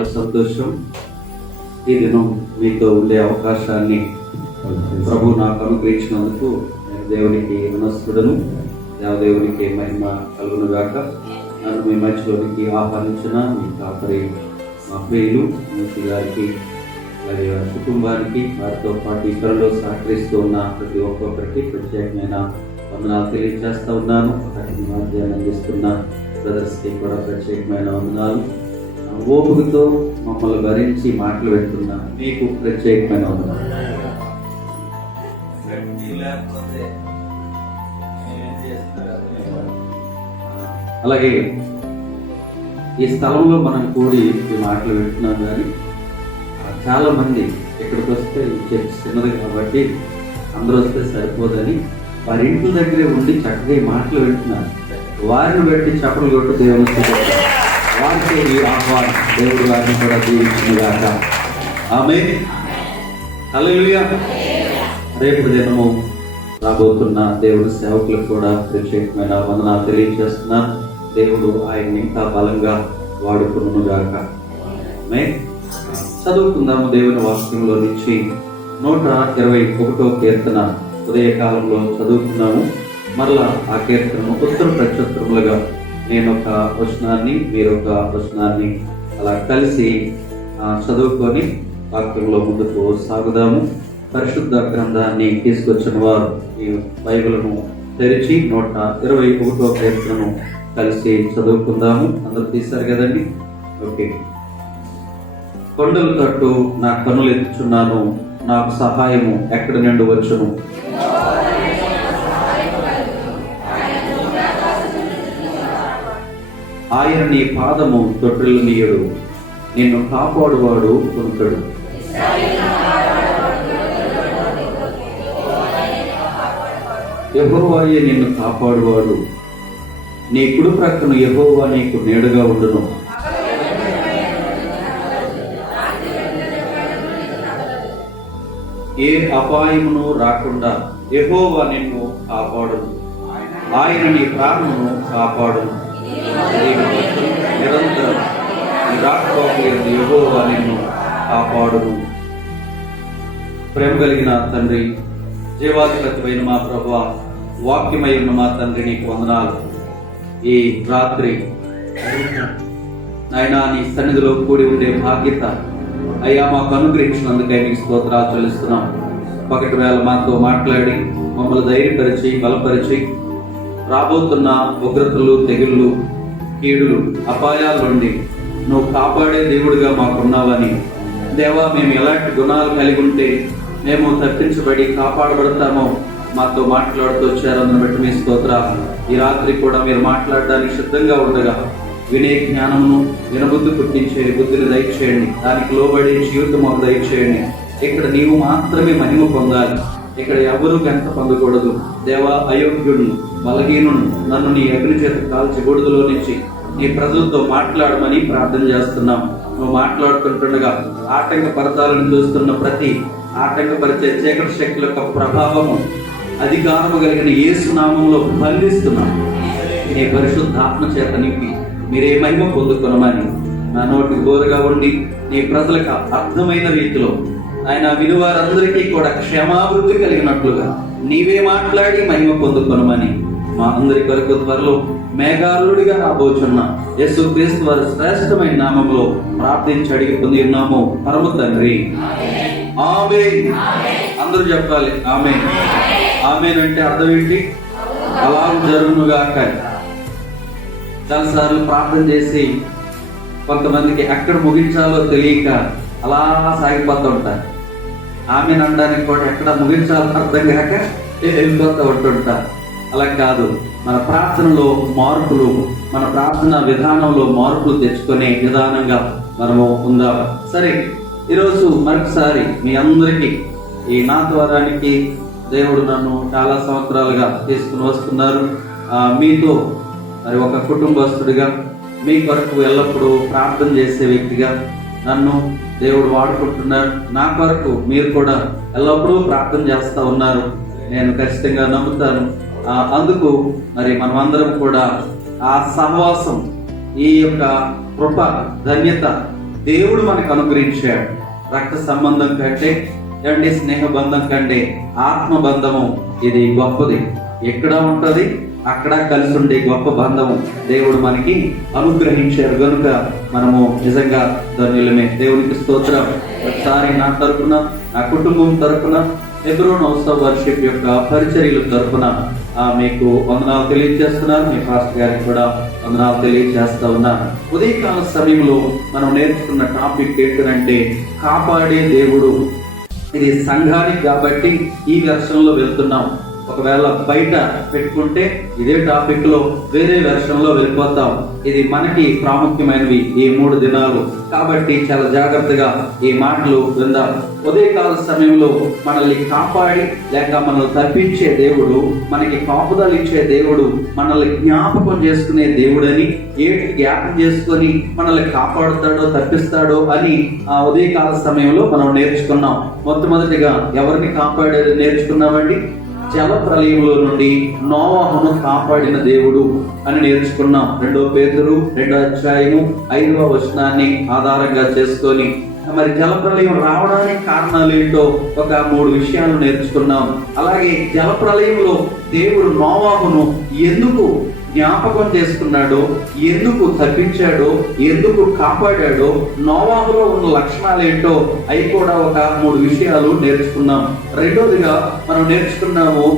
చాలా సంతోషం. ఈ దినం మీతో ఉండే అవకాశాన్ని ప్రభు నాకు అనుగ్రహించినందుకు నేను దేవునికి నమస్కృతను. దేవదేవునికి మహిమ కలుగును గాక. నన్ను మీ మధ్యలోనికి ఆహ్వానించిన మీ కాపరి మా ప్రియులు మూర్తి గారికి, మరి వారి కుటుంబానికి, వారితో పాటు ఇతరులు సహకరిస్తూ ఉన్న ప్రతి ఒక్కొక్కరికి ప్రత్యేకమైన వందనాలు తెలియజేస్తూ ఉన్నాను. వాటిని మధ్యాహ్నం అందిస్తున్న బ్రదర్స్కి కూడా ప్రత్యేకమైన వందనాలు. ఓపికతో మమ్మల్ని భరించి మాటలు పెడుతున్నా మీకు ప్రత్యేకమైన వందనాలు. అలాగే ఈ స్థలంలో మనం కూడి ఈ మాటలు పెడుతున్నాం, కానీ చాలా మంది ఇక్కడికి వస్తే ఈ చర్చ్ చిన్నది కాబట్టి అందరూ వస్తే సరిపోదని వారి ఇంటి దగ్గరే ఉండి చక్కగా ఈ మాటలు వింటున్నారు. వారిని బట్టి చప్పలు కొట్టు దేవుని వారికి ఈ ఆహ్వానం. దేవుడు వారిని కూడా దీవించుగాక. ఆమేన్. హల్లెలూయా. రేపు దినము రాబోతున్న దేవుడి సేవకులకు కూడా ప్రత్యేకమైన వందనాలు తెలియజేస్తున్నాను. దేవుడు ఆయన్ని ఇంకా బలంగా వాడుకునుగాక. ఆమేన్. చదువుకుందాము దేవుని వాక్యంలో నుంచి 121వ కీర్తన ఉదయకాలంలో చదువుకున్నాము. మరలా ఆ కీర్తనను ఉత్తర ప్రత్యుత్తరములుగా నేను ఒక వచనాన్ని, మీరు ఒక వచనాన్ని అలా కలిసి చదువుకొని వాక్యంలో ముందుకు సాగుదాము. పరిశుద్ధ గ్రంథాన్ని తీసుకొచ్చిన వారు ఈ బైబిల్ను తెరిచి 121వ కీర్తనను కలిసి చదువుకుందాము. అందరూ తీశారు కదండి? ఓకే. కొండలు తట్టు నా కన్నులు ఎత్తుచున్నాను, నాకు సహాయము ఎక్కడి నుండి వచ్చును? ఆయన నీ పాదము తొట్టిల్లు నీయుడు, నిన్ను కాపాడువాడు కొనుకడు. యెహోవాయే నిన్ను కాపాడువాడు, నీ కుడి ప్రక్కన యెహోవా నీకు నీడగా ఉండును. ఏ అపాయమును రాకుండా యెహోవా నిన్ను కాపాడును. ఆయన నీ ప్రాణమును కాపాడును. నిరంతరం రాకపోకలేదు యెహోవా నిన్ను కాపాడును. ప్రేమ కలిగిన తండ్రి, జీవాధిపతివైన మా ప్రభువా, వాక్యమై ఉన్న మా తండ్రి, నీకు వందనాలు. ఈ రాత్రి నాయనా నీ సన్నిధిలో కూడి ఉండే బాధ్యత అయ్యా మాకు అనుగ్రహించినందుకై నీకు స్తోత్రాలు చెల్లిస్తున్నాం. పగటి వేళ మాతో మాట్లాడి మమ్మల్ని ధైర్యపరిచి బలపరిచి రాబోతున్న ఉగ్రతలు, తెగుళ్ళు, కీడులు, అపాయాల నుండి నువ్వు కాపాడే దేవుడిగా మాకున్నావని, దేవా మేము ఎలాంటి గుణాలు కలిగి ఉంటే మేము తప్పించబడి కాపాడబడతామో మాతో మాట్లాడుతూ వచ్చారు. అందుని బట్టి మీ స్తోత్రాలు. ఈ రాత్రి కూడా మీరు మాట్లాడడానికి సిద్ధంగా ఉండగా వినే జ్ఞానమును, వినబుద్ధి పుట్టించే బుద్ధిని దయచేయండి. దానికి లోబడి జీవితం మాకు దయచేయండి. ఇక్కడ నీవు మాత్రమే మహిమ పొందాలి. ఇక్కడ ఎవరు గంట పొందకూడదు. దేవా, అయోగ్యుడు, బలహీనుడు నన్ను నీ అగ్ని చేత కాల్చి బూడిదలో నుంచి నీ ప్రజలతో మాట్లాడమని ప్రార్థన చేస్తున్నాం. నువ్వు మాట్లాడుతుండగా ఆటంకపరచాలని చూస్తున్న ప్రతి ఆటంకపరిచే చీకటి శక్తుల యొక్క ప్రభావము, అధికారము కలిగిన యేసు నామంలో బంధిస్తున్నాం. నీ పరిశుద్ధాత్మ చేత నింపి మీరే మహిమ పొందుకొనమని నా నోటి గోరుగా ఉండి నీ ప్రజలకు అర్థమైన రీతిలో ఆయన వినువారందరికీ కూడా క్షమాభివృద్ధి కలిగినట్లుగా నీవే మాట్లాడి మహిమ పొందుకొనమని మా అందరి కొరకు త్వరలో మేఘాలుడిగా రాబోచున్న యేసుక్రీస్తు వారి శ్రేష్టమైన నామంలో ప్రార్థించి అడిగి పొంది ఉన్నాము పరమ తండ్రి. ఆమేన్. అందరూ చెప్పాలి ఆమేన్. ఆమేన్ అంటే అర్థం ఏంటి? అలా జరుగునుగాక. చాలాసార్లు ప్రార్థన చేసి కొంతమందికి ఎక్కడ ముగించాలో తెలియక అలా సాగిపోతూ ఉంటారు. ఆమెను అనడానికి కూడా ఎక్కడ ముగించాలో అర్థం కాక వెళ్ళిపోతూ ఉంటుంటారు. అలా కాదు, మన ప్రార్థనలో మార్పులు, మన ప్రార్థన విధానంలో మార్పులు తెచ్చుకునే విధానంగా మనము ఉందాం. సరే, ఈరోజు మరొకసారి మీ అందరికీ ఈ నా ద్వారానికి దేవుడు నన్ను చాలా సంవత్సరాలుగా తీసుకుని వస్తున్నారు. మీతో మరి ఒక కుటుంబస్తుడిగా మీ కొరకు ఎల్లప్పుడూ ప్రార్థన చేసే వ్యక్తిగా నన్ను దేవుడు వాడుకుంటున్నారు. నా కొరకు మీరు కూడా ఎల్లప్పుడూ ప్రార్థన చేస్తూ ఉన్నారు. నేను ఖచ్చితంగా నమ్ముతాను. అందుకు మరి మనమందరం కూడా ఆ సహవాసం, ఈ యొక్క కృప, ధన్యత దేవుడు మనకు అనుగ్రహించాడు. రక్త సంబంధం కంటే స్నేహ బంధం కంటే ఆత్మ బంధము ఇది గొప్పది. ఎక్కడ ఉంటది అక్కడ కలిసి ఉండే గొప్ప బంధము దేవుడు మనకి అనుగ్రహించారు కనుక మనము నిజంగా ధన్యులమే. దేవునికి స్తోత్రం. ఒకసారి నా తరపున, నా కుటుంబం తరపున, ఎగ్రోన్ హౌస్ ఆఫ్ వర్షిప్ యొక్క పరిచర్యల తరపున మీకు వందనాలు తెలియజేస్తున్నాను. మీ పాస్టర్ గారికి కూడా వందనాలు తెలియజేస్తా ఉన్నాను. ఉదయకాల సమయంలో మనం నేర్చుకున్న టాపిక్ ఏంటంటే కాపాడే దేవుడు. ఇది సంఘానికి కాబట్టి ఈ వెర్షన్లో వెళ్తున్నాం. ఒకవేళ బయట పెట్టుకుంటే ఇదే టాపిక్ లో వేరే వెర్షన్ లో వెళ్ళిపోతాం. ఇది మనకి ప్రాముఖ్యమైనవి ఈ 3 దినాలు కాబట్టి చాలా జాగ్రత్తగా ఈ మాటలు విందాం. ఉదయకాల సమయంలో మనల్ని కాపాడి లేక మనల్ని తప్పించే దేవుడు, మనకి కాపుదలు ఇచ్చే దేవుడు, మనల్ని జ్ఞాపకం చేసుకునే దేవుడని, జ్ఞాపకం చేసుకొని మనల్ని కాపాడుతాడో తప్పిస్తాడో అని ఆ ఉదయకాల సమయంలో మనం నేర్చుకున్నాం. మొట్టమొదటిగా ఎవరిని కాపాడేది నేర్చుకున్నామండి? జల ప్రళయంలో నుండి నోవహును కాపాడిన దేవుడు అని నేర్చుకున్నాం. 2 పేతురు 2వ అధ్యాయము 5వ వచనాన్ని ఆధారంగా చేసుకొని మరి జల ప్రళయం రావడానికి కారణాలు ఏంటో ఒక 3 విషయాలు నేర్చుకున్నాం. అలాగే జల ప్రళయంలో దేవుడు నోవహును ఎందుకు జ్ఞాపకం చేసుకున్నాడో, ఎందుకు తప్పించాడో, ఎందుకు కాపాడాడో, నోవాహులో ఉన్న లక్షణాలు ఏంటో అవి కూడా ఒక 3 విషయాలు నేర్చుకున్నాం. రెండోదిగా మనం నేర్చుకున్నాము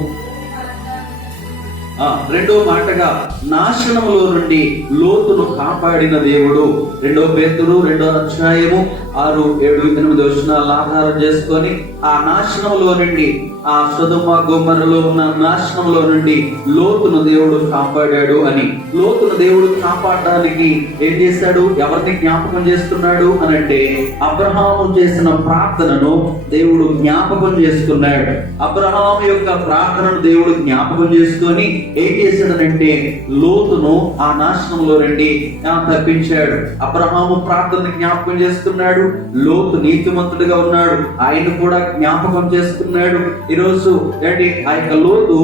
రెండో మాటగా నాశనములో నుండి లోతును కాపాడిన దేవుడు. 2 పేతురు 2వ అధ్యాయము 6, 7, 8 వచనాలను ఆధారం చేసుకొని ఆ నాశనంలో నుండి, ఆ సొదొమ గొమొర్రాలో ఉన్న నాశనంలో నుండి లోతును దేవుడు కాపాడాడు అని. లోతును దేవుడు కాపాడడానికి ఏం చేశాడు? ఎవరిని జ్ఞాపకం చేస్తున్నాడు అని అంటే అబ్రహాము చేసిన ప్రార్థనను దేవుడు జ్ఞాపకం చేసుకున్నాడు. అబ్రహాము యొక్క ప్రార్థనను దేవుడు జ్ఞాపకం చేసుకొని ఏం చేశాడనంటే లోతును ఆ నాశనంలో నుండి తప్పించాడు. అబ్రహాము ప్రార్థన జ్ఞాపకం చేసుకున్నాడు. లోతు నీతిమంతుడిగా ఉన్నాడు, ఆయన కూడా జ్ఞాపకం చేసుకున్నాడు. ఈరోజు ఆ యొక్క లోతు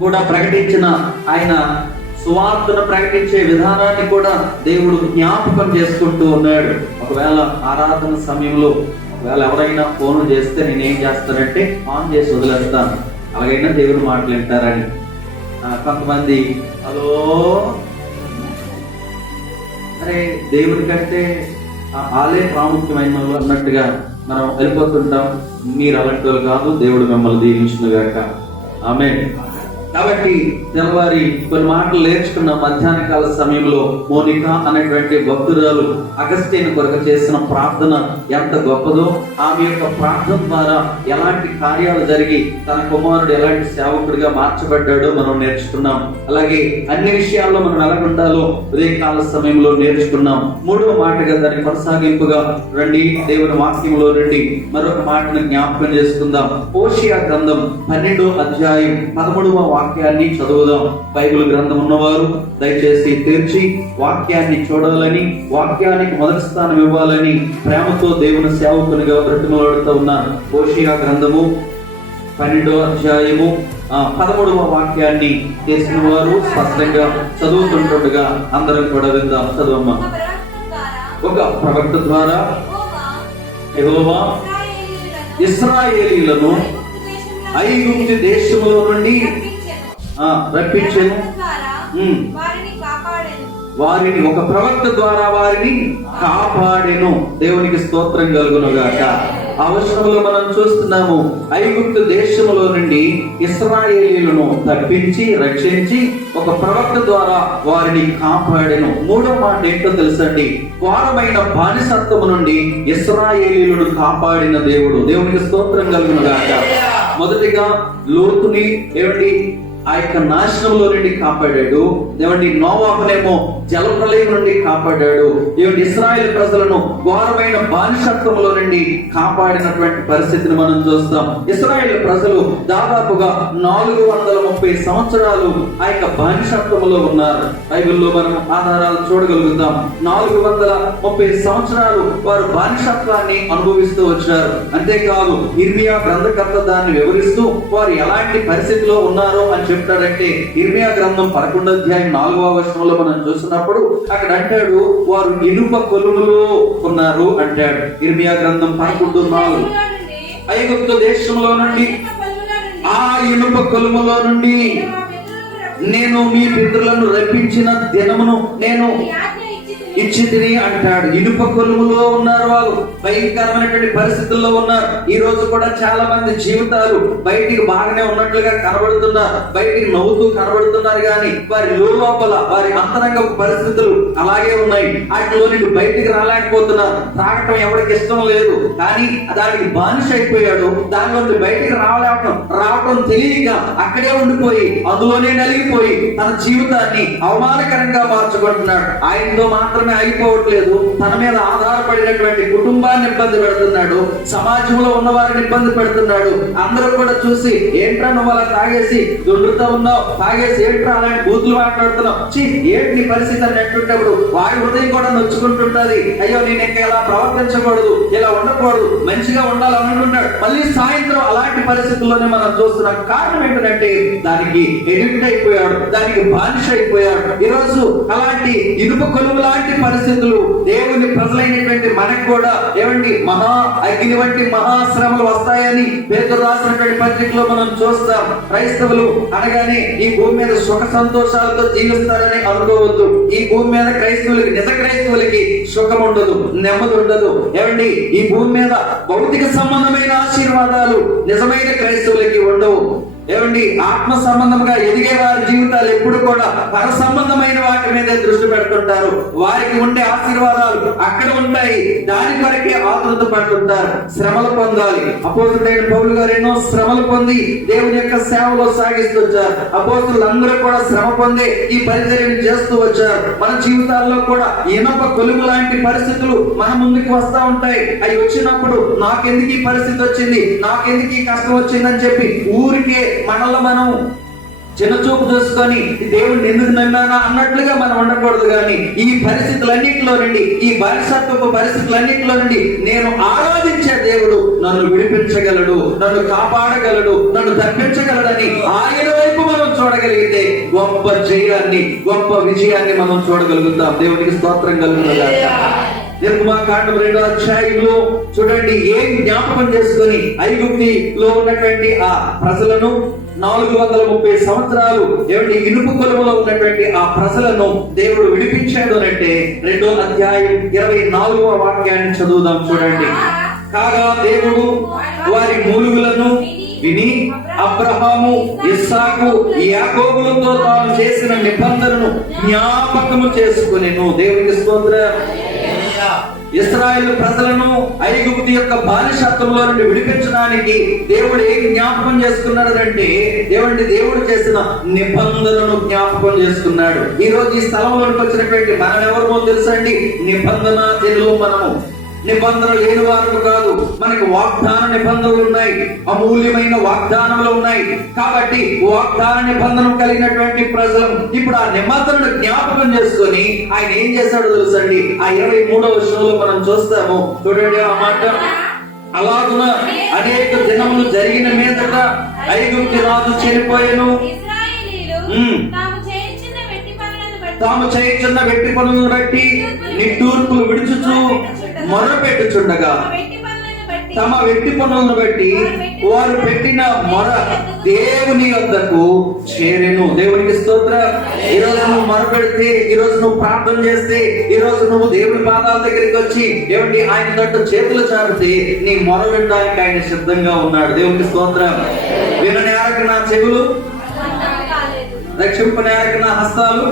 కూడా ప్రకటించిన ఆయన సువార్తను ప్రకటించే విధానాన్ని కూడా దేవుడు జ్ఞాపకం చేసుకుంటూ ఉన్నాడు. ఒకవేళ ఆరాధన సమయంలో ఒకవేళ ఎవరైనా ఫోన్ చేస్తే నేనేం చేస్తానంటే ఆన్ చేసి వదిలేస్తాను, అలాగైనా దేవుడు మాటలు వింటారని. కొంతమంది హలో అరే దేవుడి కంటే ఆలే ప్రాముఖ్యమైన అన్నట్టుగా మనం వెళ్ళిపోతుంటాం. మీరు అలాంటి వాళ్ళు కాదు, దేవుడు మిమ్మల్ని దీవించును గాక. ఆమేన్. కాబట్టి తెల్లవారి కొన్ని మాటలు నేర్చుకున్న మధ్యాహ్న కాల సమయంలో మోనికా అనేటువంటి భక్తురాలు అగస్త్యను కొరకు చేసిన ప్రార్థన ఎంత గొప్పదో, ఆమె యొక్క ప్రార్థన ద్వారా ఎలాంటి కార్యాలు జరిగి తన కుమారుడు ఎలాంటి సేవకుడిగా మార్చబడ్డాడో మనం నేర్చుకున్నాం. అలాగే అన్ని విషయాల్లో మనం ఎలాగుండాలో ఉదయకాల సమయంలో నేర్చుకున్నాం. 3వ మాటగా దాని కొనసాగింపుగా రండి దేవుని వాక్యంలో నుండి మరొక మాటను జ్ఞాపకం చేసుకుందాం. హోషేయ గ్రంథం 12వ అధ్యాయం 13వ వాక్యాన్ని చదువుదాం. బైబిల్ గ్రంథం ఉన్నవారు దయచేసి తెరిచి వాక్యాన్ని చూడాలని, వాక్యానికి మొదటి స్థానం ఇవ్వాలని ప్రేమతో దేవుని సేవకునిగా బ్రతిమలాడుతూ ఉన్నాను. హోషేయ గ్రంథము 12వ అధ్యాయము 13వ వాక్యాన్ని చేసిన వారు స్పష్టంగా చదువుతుండగా అందరం కూడా విందాం. చదువమ్మా. ఒక ప్రవక్త ద్వారా యెహోవా ఇశ్రాయేలీయులను ఐగుప్తు దేశములో నుండి రప్పించెను. వారిని ఒక ప్రవక్త ద్వారా వారిని కాపాడెను. దేవునికి స్తోత్రం కలుగునుగాక. అవసరంలో మనం చూస్తున్నాము, ఐగుప్తు దేశములో నుండి ఇశ్రాయేలీయులను తప్పించి రక్షించి ఒక ప్రవక్త ద్వారా వారిని కాపాడెను. 3వ మాట ఏంటో తెలుసండి? ఘోరమైన బానిసత్వము నుండి ఇశ్రాయేలీయులను కాపాడిన దేవుడు. దేవునికి స్తోత్రం కలుగునుగాక. మొదటిగా లోతుని ఏమిటి ఆ యొక్క నాశనంలో నుండి కాపాడాడు. ఏమండి నోవాహునేమో జలప్రలయం నుండి కాపాడాడు. ఏమండి ఇశ్రాయేలు ప్రజలను ఘోరమైన బానిసత్వంలో నుండి కాపాడినటువంటి పరిస్థితిని మనం చూస్తాం. ఇశ్రాయేలు ప్రజలు దాదాపుగా 430 సంవత్సరాలు ఆ యొక్క బానిసత్వంలో ఉన్నారు. బైబిల్లో మనం ఆధారాలు చూడగలుగుతాం. 430 సంవత్సరాలు వారు బానిసత్వాన్ని అనుభవిస్తూ వచ్చారు. అంతేకాదు ఇర్మియా గ్రంథకర్త దాన్ని వివరిస్తూ వారు ఎలాంటి పరిస్థితిలో ఉన్నారో అని చెప్తాడంటే ఇర్మియా గ్రంథం 11వ అధ్యాయం 4వ వచనంలో మనం చూసినప్పుడు అక్కడ అంటాడు, వారు ఇనుప కొలుములో ఉన్నారు అంటాడు. ఇర్మియా గ్రంథం 11:4. ఐగుప్తు దేశంలో నుండి, ఆ ఇనుప కొలుములో నుండి నేను మీ పితరులను రప్పించిన దినమును నేను ఇచ్చి తిని అంటాడు. ఇనుప కొలుములో ఉన్నారు, వాళ్ళు భయంకరమైనటువంటి పరిస్థితుల్లో ఉన్నారు. ఈ రోజు కూడా చాలా మంది జీవితాలు బయటికి బాగానే ఉన్నట్లుగా కనబడుతున్నారు, బయటికి నవ్వుతూ కనబడుతున్నారు, కానీ వారి లోపల వారి అంతరంగ పరిస్థితులు అలాగే ఉన్నాయి. వాటిలో నుండి బయటికి రాలేకపోతున్నారు. తాగటం ఎవరికి ఇష్టం లేదు, కానీ దానికి బానిస అయిపోయాడు. దానిలో బయటికి రావటం తెలియక అక్కడే ఉండిపోయి అందులోనే నలిగిపోయి తన జీవితాన్ని అవమానకరంగా మార్చుకుంటున్నాడు. ఆయనతో మాత్రం అయిపోవట్లేదు, తన మీద ఆధారపడినటువంటి కుటుంబాన్ని ఇబ్బంది పెడుతున్నాడు, సమాజంలో ఉన్న వారిని ఇబ్బంది పెడుతున్నాడు. అందరూ కూడా చూసి, ఏంట్రా నువ్వు అలా తాగేసి దొండుతూ ఉన్నావు, తాగేసి ఏంట్రా అలాంటి బూతులు మాట్లాడుతున్నావు, ఏంటి నీ పరిస్థితి అని అంటుంటప్పుడు వాడి హృదయం కూడా నొచ్చుకుంటుంటది. అయ్యో నేను ఇంకా ఇలా ప్రవర్తించకూడదు, ఇలా ఉండకూడదు, మంచిగా ఉండాలనుకుంటున్నాడు. మళ్ళీ సాయంత్రం అలాంటి పరిస్థితుల్లోనే మనం చూస్తున్నాం. కారణం ఏంటంటే దానికి ఎడిక్ట్ అయిపోయాడు, దానికి బానిస అయిపోయాడు. ఈరోజు అలాంటి ఇనుప కొలువు లాంటి పరిస్థితులు దేవుని ప్రజలైనటువంటి మనకు కూడా ఏమండి మహా అగ్ని వంటి మహాశ్రమలు వస్తాయని పేతురు రాసినటువంటి పత్రికలో మనం చూస్తాం. క్రైస్తవులు అనగానే ఈ భూమి మీద సుఖ సంతోషాలతో జీవిస్తారని అనుకోవద్దు. ఈ భూమి మీద క్రైస్తవులకి, నిజ క్రైస్తవులకి సుఖం ఉండదు, నెమ్మది ఉండదు. ఏమండి ఈ భూమి మీద భౌతిక సంబంధమైన ఆశీర్వాదాలు నిజమైన క్రైస్తవులకి ఉండవు. ఏమండి ఆత్మ సంబంధంగా ఎదిగే వారి జీవితాలు ఎప్పుడు కూడా పర సంబంధమైన వాటి మీద దృష్టి పెడుతుంటారు. వారికి ఉండే ఆశీర్వాదాలు అక్కడ ఉంటాయి, దాని కొరకే ఆతృత పడుతుంటారు. శ్రమలు పొందాలి. అపోస్తులైన పౌలు గారు ఎన్నో శ్రమలు పొంది దేవుని యొక్క సేవలో సాగిస్తూ వచ్చారు. అపోస్తులందరూ కూడా శ్రమ పొందే ఈ పరిచర్యను చేస్తూ వచ్చారు. మన జీవితాల్లో కూడా ఇనుప కొలుము లాంటి పరిస్థితులు మన ముందుకు వస్తా ఉంటాయి. అవి వచ్చినప్పుడు నాకెందుకు ఈ పరిస్థితి వచ్చింది, నాకెందుకు ఈ కష్టం వచ్చిందని చెప్పి ఊరికే మనల్ని మనం చిన్న చూపు చూసుకొని దేవుడిని ఎందుకు నమ్మానా అన్నట్లుగా మనం ఉండకూడదు. కానీ ఈ పరిస్థితులన్నింటిలో నుండి, ఈ బానిసత్వపు పరిస్థితులన్నింటిలో నుండి నేను ఆరాధించే దేవుడు నన్ను విడిపించగలడు, నన్ను కాపాడగలడు, నన్ను తప్పించగలడని ఆయన వైపు మనం చూడగలిగితే గొప్ప జయాన్ని, గొప్ప విజయాన్ని మనం చూడగలుగుతాం. దేవునికి స్తోత్రం కలుగుతుంది. నిర్గమకాండం 2వ అధ్యాయంలో చూడండి, ఏం జ్ఞాపకం చేసుకొని ఐగుప్తిలో ఉన్నటువంటి ఆ ప్రజలను 430 సంవత్సరాలు ఏమంటే ఇనుప కొలుములో ఉన్నటువంటి ఆ ప్రజలను దేవుడు విడిపించాడు అంటే 2వ అధ్యాయం 24వ వాక్యాన్ని చదువుదాం. చూడండి, కాగా దేవుడు వారి మూలుగులను విని అబ్రహాము, ఇస్సాకు, యాకోబులతో తాను చేసిన నిబంధనను జ్ఞాపకము చేసుకొనెను. దేవునికి స్తోత్రం. ఇశ్రాయేలు ప్రజలను ఐగుప్తు యొక్క బానిసత్వంలో నుండి విడిపించడానికి దేవుడు ఏం జ్ఞాపకం చేసుకున్నాడు అంటే దేవుడు చేసిన నిబంధనను జ్ఞాపకం చేసుకున్నాడు. ఈ రోజు ఈ స్థలంలోకి వచ్చినటువంటి మనం ఎవరో తెలుసండి, నిబంధన తెలుగు. మనము నిబంధన లేని వారు కాదు, మనకి వాగ్దాన నిబంధనలు ఉన్నాయి, అమూల్యమైన వాగ్దానములు ఉన్నాయి. కాబట్టి వాగ్దాన నిబంధన కలిగినటువంటి ప్రజలు ఇప్పుడు ఆ నిబంధనను జ్ఞాపకం చేసుకొని ఆయన ఏం చేశాడో తెలుసండి. ఆ 23వ వచనంలో మనం చూస్తాము. చూడండి ఆ మాట, అలాగున అనేక దినములు జరిగిన మీదట ఐగుప్తు రాజు చనిపోయెను. తాము చేయుచున్న వెట్టి పనులను బట్టి నిట్టూర్పులు విడుచుచు మొరపెట్టుచుండగా తమ వెట్టి పనులను బట్టి వారు పెట్టిన మొర దేవుని వద్దకు చేరెను. దేవునికి స్తోత్రం. ఈ రోజు నువ్వు మొరపెడితే, ఈ రోజు నువ్వు ప్రార్థన చేస్తే, ఈ రోజు నువ్వు దేవుని పాదాల దగ్గరికి వచ్చి ఏమిటి ఆయన తట్టు చేతులు చాపితే నీ మొర వినడానికి ఆయన సిద్ధంగా ఉన్నాడు. దేవునికి స్తోత్రం. విననేరకు నా చెవులు, రక్షింపనేరకు నా హస్తాలు.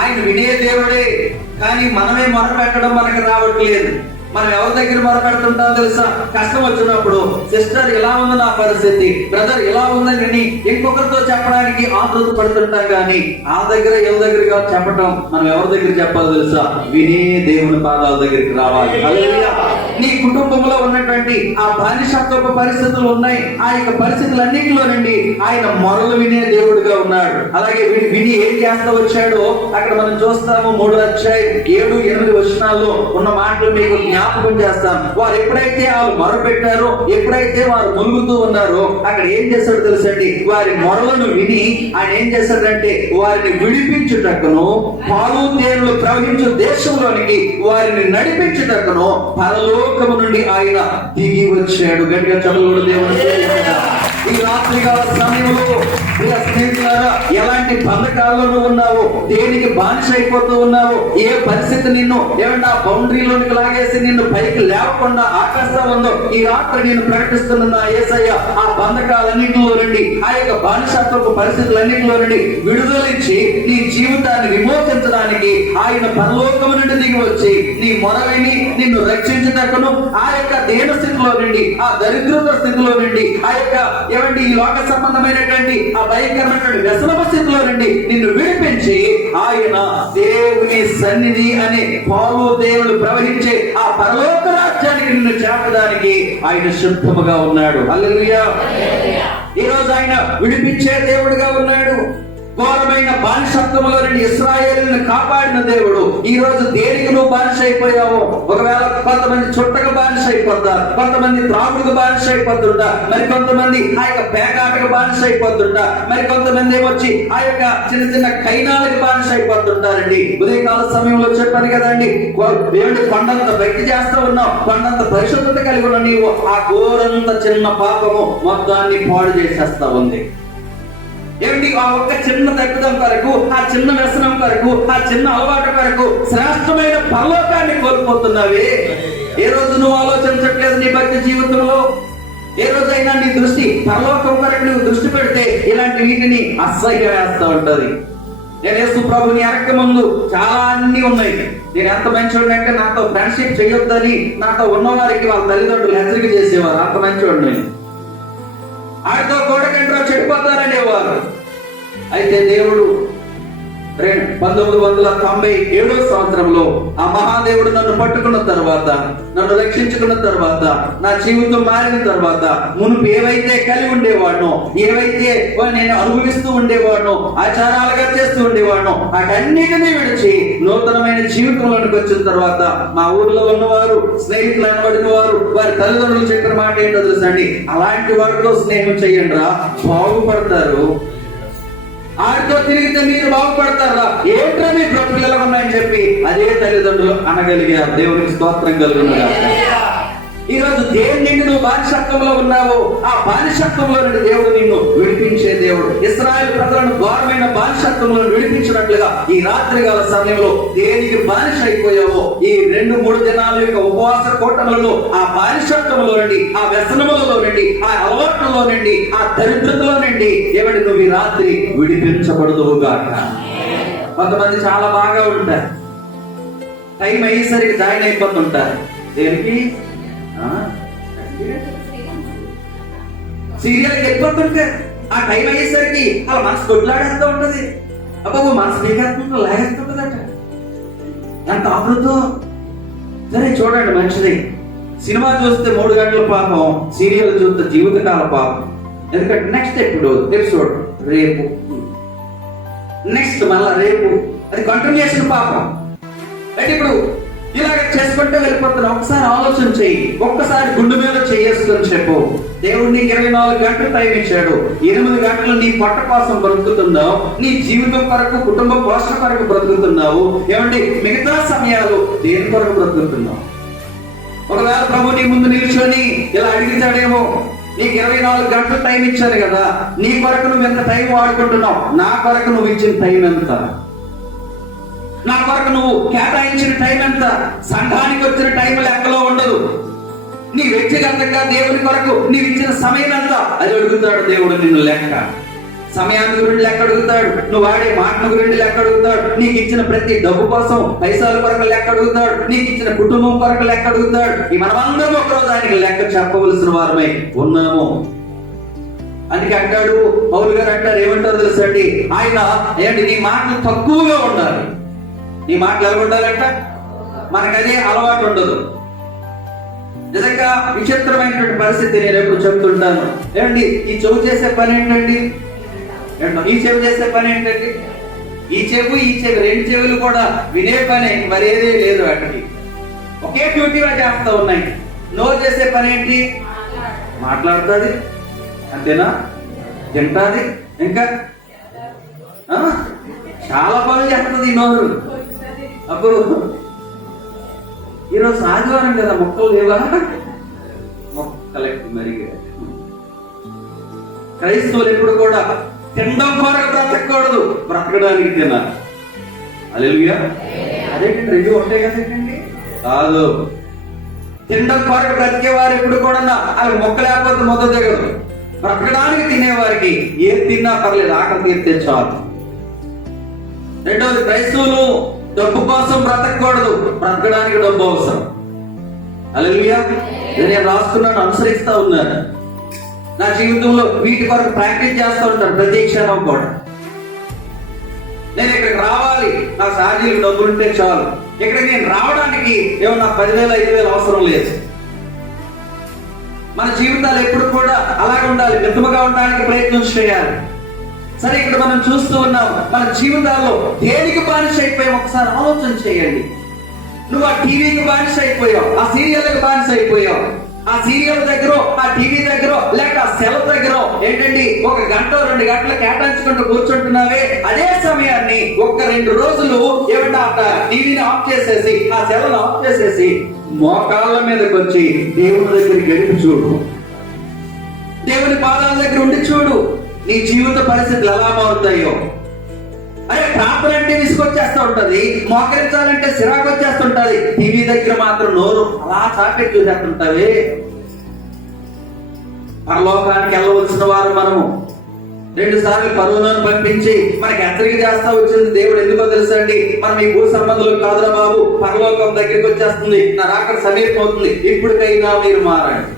ఆయన వినే దేవుడే, కానీ మనమే మొరపెట్టడం మనకు రావట్లేదు. మనం ఎవరి దగ్గర మొరపెడుతుంటాం తెలుసా? కష్టం వచ్చినప్పుడు సిస్టర్ ఇలా ఉంది నా పరిస్థితి, బ్రదర్ ఇలా ఉందని ఇంకొకరితో చెప్పడానికి ఆతృత పడుతుంటాం. కానీ ఆ దగ్గర ఎవరి దగ్గరగా చెప్పటం మనం ఎవరి దగ్గర చెప్పాలి తెలుసా? వినే దేవుని పాదాల దగ్గరికి రావాలి. హల్లెలూయా. నీ కుటుంబంలో ఉన్నటువంటి ఆ బానిసత్వపు పరిస్థితులు ఉన్నాయి. ఆ యొక్క పరిస్థితులన్నింటిలో నుండి ఆయన మొరలు వినే దేవుడుగా ఉన్నాడు. అలాగే విని ఏం చేస్తా వచ్చాడో అక్కడ మనం చూస్తాము. 3వ అధ్యాయం 7-8 వచనాల్లో ఉన్న మాటలు మీకు జ్ఞాపకం చేస్తాం. వారు ఎప్పుడైతే వాళ్ళు మొరపెట్టారో, ఎప్పుడైతే వారు మునుగుతూ ఉన్నారో, అక్కడ ఏం చేశాడు తెలుసండి? వారి మొరలను విని ఆయన ఏం చేశాడంటే వారిని విడిపించుటకును, పాలు తేనెలు ప్రవహించు దేశంలోనికి వారిని నడిపించుటకును పరలోకము నుండి ఆయన దిగి వచ్చాడు. గట్టిగా చదువుడు దేవుడు. ఈ రాత్రికాల సమయంలో స్నేహితులారా, ఎలాంటి బంధకాల్లో ఉన్నావో, దేనికి బానిస అయిపోతూ ఉన్నావో, ఏ పరిస్థితి నిన్ను ఏమన్నా బౌండరీలోనికి లాగేసి నిన్ను పైకి లేవకుండా ఆకర్షణ ఉందో, ఈ రాత్రి నేను ప్రకటిస్తున్న యేసయ్య ఆ బంధకాలన్నింటిలో నుండి, ఆ యొక్క బానిసత్వపు పరిస్థితులన్నింటిలో నుండి విడుదలించి నీ జీవితాన్ని విమోచించడానికి ఆయన పరలోకము నుండి దిగి వచ్చి నీ మొరవిని నిన్ను రక్షించుటకును, ఆ యొక్క దేన స్థితిలో నుండి, ఆ దరిద్రత స్థితిలో నుండి, ఆ యొక్క ఏమండి ఈ లోక సంబంధమైనటువంటి ఆ భయంకరమైనటువంటి వ్యసనపు స్థితిలో నుండి నిన్ను విడిపించి ఆయన దేవుని సన్నిధి అనే పాలు దేవుడు ప్రవహించే ఆ పరలోక రాజ్యానికి నిన్ను చేర్చడానికి ఆయన సిద్ధముగా ఉన్నాడు. హల్లెలూయా. ఈ రోజు ఆయన విడిపించే దేవుడుగా ఉన్నాడు. ఘోరమైన బానిసత్వంలో నుండి ఇశ్రాయేలును కాపాడిన దేవుడు. ఈ రోజు దేనికి నువ్వు బానిస అయిపోయావు? ఒకవేళ కొంతమంది చుట్టకు బానిస అయిపోతారు, కొంతమంది త్రాగుడుకు బానిస అయిపోతుంటా, మరి కొంతమంది ఆ యొక్క పేకాటకు బానిస అయిపోతుంటా, మరి కొంతమంది వచ్చి ఆ యొక్క చిన్న చిన్న కైనాలకు బానిస అయిపోతుంటారండి. ఉదయకాల సమయంలో చెప్పాను కదండి, దేవుడి కొండంత భక్తి చేస్తూ ఉన్నావు, కొండంత పరిశుద్ధత కలిగి ఉన్న నీవు ఆ ఘోరంత చిన్న పాపము మొత్తాన్ని పాడు చేసేస్తా ఉంది. ఏమిటి? ఆ ఒక్క చిన్న తగ్గుదం కొరకు, ఆ చిన్న వ్యసనం కొరకు, ఆ చిన్న అలవాటు కొరకు శ్రేష్టమైన పరలోకాన్ని కోల్పోతున్నావే. ఏ రోజు నువ్వు ఆలోచించట్లేదు నీ భక్తి జీవితంలో? ఏ రోజైనా నీ దృష్టి పరలోకం కొరకు నువ్వు దృష్టి పెడితే ఇలాంటి వీటిని అసహ్యం వేస్తూ ఉంటది. నేను యేసు ప్రభుని ఎరక్క ముందు చాలా అన్ని ఉన్నాయి. నేను ఎంత మంచివాడిని అంటే నాతో ఫ్రెండ్షిప్ చేయొద్దని నాతో ఉన్నవారికి వాళ్ళ తల్లిదండ్రులు హెచ్చరిక చేసేవారు. అంత మంచివాడిని. ఆయనతో కూడకంటే చెడిపోతారనేవారు. అయితే దేవుడు 1997 సంవత్సరంలో ఆ మహాదేవుడు నన్ను పట్టుకున్న తర్వాత, నన్ను రక్షించుకున్న తర్వాత, నా జీవితం మారిన తర్వాత, మునుపు ఏవైతే కలిగి ఉండేవాడినో, ఏవైతే నేను అనుభవిస్తూ ఉండేవాడినో, ఆచారాలుగా చేస్తూ ఉండేవాడినో, వాటన్నిటినీ విడిచి నూతనమైన జీవితంలోనికి వచ్చిన తర్వాత మా ఊర్లో ఉన్నవారు, స్నేహితులు అనబడిన వారు, వారి తల్లిదండ్రులు చెప్పిన మాట ఏంటో తెలుసండి? అలాంటి వారితో స్నేహం చెయ్యండి రా, బాగుపడతారు. ఆడితో తిరిగితే మీరు బాగుపడతారా? ఏంట్రా మీ బ్రతుకులు ఉన్నాయని చెప్పి అదే తల్లిదండ్రులు అనగలిగారు. దేవునికి స్తోత్రం కలుగునుగా. ఈ రోజు దేని నుండి నువ్వు బానిసత్వంలో ఉన్నావో, ఆ బానిసత్వంలో నుండి దేవుడు నిన్ను విడిపించే దేవుడు. ఇశ్రాయేలు ప్రజలను ఘోరమైన బానిసత్వంలో విడిపించినట్లుగా ఈ రాత్రికాల సమయంలో దేనికి బానిస అయిపోయావో, ఈ 2-3 దినాల యొక్క ఉపవాస కూటములలో ఆ బానిసత్వంలో నుండి, ఆ వ్యసనములలో నుండి, ఆ అలవాట్లలో నుండి, ఆ దరిద్రతలో నుండి ఏమిటి నువ్వు ఈ రాత్రి విడిపించబడదువుగాక. కొంతమంది చాలా బాగా ఉంటారు, టైం అయ్యేసరికి జాయిన్ అయిపోతుంటారు. దేనికి? సీరియల్ వెళ్ళిపోతుంటే ఆ టైం అయ్యేసరికి అలా మనసు కొట్లాడేస్తూ ఉంటది. అబ్బాబు మనసు దిగేస్తుంటే లాగేస్తుంటదట. ఎంత ఆకృతో. సరే చూడండి, మంచిది. సినిమా చూస్తే 3 గంటల పాపం, సీరియల్ చూస్తే జీవితకాల పాపం. ఎందుకంటే నెక్స్ట్ ఎపిసోడ్ రేపు, నెక్స్ట్ మళ్ళా రేపు, అది కంటిన్యూషన్ పాపం. అంటే ఇప్పుడు ఇలాగ చేసుకుంటూ వెళ్ళిపోతున్నా. ఒకసారి ఆలోచన చెయ్యి, ఒక్కసారి గుండె మీద చేసుకొని చెప్పు, దేవుడు నీకు 24 గంటలు టైం ఇచ్చాడు. 8 గంటలు నీ పొట్ట కోసం బ్రతుకుతున్నావు, నీ జీవితం కొరకు, కుటుంబ పోషణ కొరకు బ్రతుకుతున్నావు. ఏమండి మిగతా సమయాలు దేని కొరకు బ్రతుకుతున్నావు? ఒకవేళ ప్రభు నీ ముందు నిల్చొని ఇలా అడిగితాడేమో, నీకు 24 గంటలు టైం ఇచ్చాను కదా, నీ కొరకు నువ్వు ఎంత టైం వాడుకుంటున్నావు? నా కొరకు నువ్వు ఇచ్చిన టైం ఎంత? నా కొరకు నువ్వు కేటాయించిన టైం ఎంత? సంఘానికి వచ్చిన టైం లెక్కలో ఉండదు. నీ వ్యక్తిగతంగా దేవుని కొరకు నీవు ఇచ్చిన సమయం ఎంత? అది అడుగుతాడు దేవుడు నిన్ను లెక్క. సమయాన్ని గురించి లెక్క అడుగుతాడు, నువ్వు వాడే మాటల గురించి లెక్క అడుగుతాడు, నీకు ఇచ్చిన ప్రతి డబ్బు కోసం పైసల కొరకు లెక్క అడుగుతాడు, నీకు ఇచ్చిన కుటుంబం కొరకు లెక్క అడుగుతాడు. ఈ మనమందరం ఒకరోజు ఆయనకి లెక్క చెప్పవలసిన వారమై ఉన్నాము. అందుకే అంటాడు పౌలు గారు, అంటారు ఏమంటారు తెలుసండి? ఆయన ఏంటి, నీ మాటలు తక్కువగా ఉండాలి. నీ మాటలు ఎలా ఉండాలంట? మనకు అదే అలవాటు ఉండదు. నిజంగా విచిత్రమైనటువంటి పరిస్థితి నేను ఎప్పుడు చెప్తుంటాను. ఏమండి ఈ చెవు చేసే పని ఏంటండి? ఈ చెవి చేసే పని ఏంటండి? ఈ చెవు రెండు చెవులు కూడా వినే పని, మరి ఏదే లేదు. వాటికి ఒకే డ్యూటీగా చేస్తా ఉన్నాయి. నోరు చేసే పని ఏంటి? మాట్లాడుతుంది, అంతేనా? తింటాది, ఇంకా చాలా పనులు చేస్తుంది ఈ నోరు. అప్పుడు ఈరోజు ఆదివారం కదా, మొక్కలు లేవా? మొక్కలకి మరి క్రైస్తవులు ఎప్పుడు కూడా తినడం కొరకు బ్రతకూడదు, బ్రతకడానికి తినాలి. హల్లెలూయా. అదేంటి రెండు ఉంటాయి కదండి? కాదు. తినడం కొరకు బ్రతికేవారు ఎప్పుడు కూడా అవి మొక్క లేకపోతే మొద్ద దిగదు. బ్రతకడానికి తినేవారికి ఏది తిన్నా పర్లేదు, ఆకలి తీరితే చాలు. రెండవది, క్రైస్తవులు డబ్బు కోసం బ్రతకూడదు, బ్రతకడానికి డబ్బు అవసరం. హల్లెలూయా. నేను రాస్తున్నాను, అనుసరిస్తా ఉన్నాను. నా జీవితంలో వీటి కొరకు ప్రాక్టీస్ చేస్తూ ఉంటాను ప్రతి క్షణం కూడా. నేను ఇక్కడికి రావాలి, నా సాధ్యులకు డబ్బులు ఉంటే చాలు. ఇక్కడికి నేను రావడానికి ఏమన్నా 10,000 5,000 అవసరం లేదు. మన జీవితాలు ఎప్పుడు కూడా అలాగే ఉండాలి, మితముగా ఉండడానికి ప్రయత్నం చేయాలి. సరే, ఇక్కడ మనం చూస్తూ ఉన్నాం, మన జీవితాల్లో దేనికి బానిస అయిపోయాం ఒకసారి ఆలోచన చేయండి. నువ్వు ఆ టీవీకి బానిస అయిపోయావు, ఆ సీరియల్కి బానిస అయిపోయావు. ఆ సీరియల్ దగ్గర, ఆ టీవీ దగ్గర, లేక ఆ సెల్ దగ్గర ఏంటండి 1 గంట 2 గంటలు కేటాయించుకుంటూ కూర్చుంటున్నావే. అదే సమయాన్ని 1-2 రోజులు ఏమంటే ఆ టీవీని ఆఫ్ చేసేసి, ఆ సెల్ని ఆఫ్ చేసేసి మోకాళ్ళ మీదకి వచ్చి దేవుని దగ్గరికి గడిపి చూడు. దేవుని పాదాల దగ్గర ఉండి చూడు, నీ జీవిత పరిస్థితులు ఎలా మారుతాయో. అరే, ప్రార్థన అంటే విసుకొచ్చేస్తూ ఉంటది, మోకరించాలంటే సిరాకు వచ్చేస్తుంటది. టీవీ దగ్గర మాత్రం నోరు అలా చాపెట్టి చూసేస్తుంటావే. పరలోకానికి వెళ్ళవలసిన వారు మనము 2 సార్లు పరువులను పంపించి మనకి హెచ్చరిక చేస్తా వచ్చింది దేవుడు. ఎందుకో తెలుసా అండి? మనం ఈ భూ సంబంధులు కాదురా బాబు, పరలోకం దగ్గరికి వచ్చేస్తుంది, నా రాకడ సమీపమవుతుంది, ఇప్పటికైనా మీరు మారండి.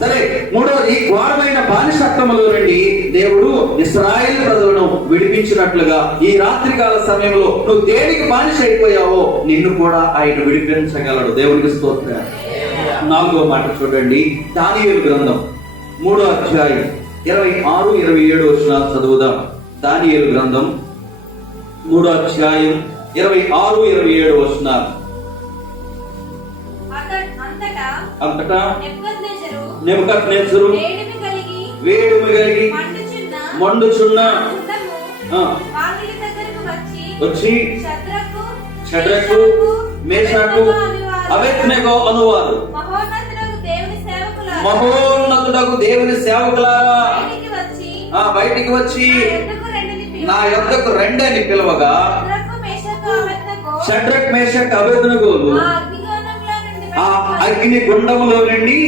సరే, మూడవది, ఘోరమైన బానిసత్వములో నుండి దేవుడు ఇశ్రాయేలు ప్రజలను విడిపించినట్లుగా ఈ రాత్రికాల సమయంలో నువ్వు దేనికి బానిస అయిపోయావో నిన్ను కూడా ఆయన విడిపించగలడు. దేవునికి స్తోత్రం. 4వ మాట చూడండి, దానియేలు గ్రంథం 3వ అధ్యాయం 26-27 వచనాలు చదువుదాం. దానియేలు గ్రంథం 3వ అధ్యాయం 26-27 వచనాలు. అంతటా నెబుకద్నెజరు వేడిమి కలిగి మండుచున్న వచ్చి షద్రకు మేషాకు అబేద్నెగో అనువారు మహోన్నతుడగు దేవుని సేవకులారా బయటికి వచ్చి నా యొద్దకు రండి అని పిలవగా షద్రక్ మేషక్ అబేద్నెగోలు ఆ అగ్ని గుండములో నుండి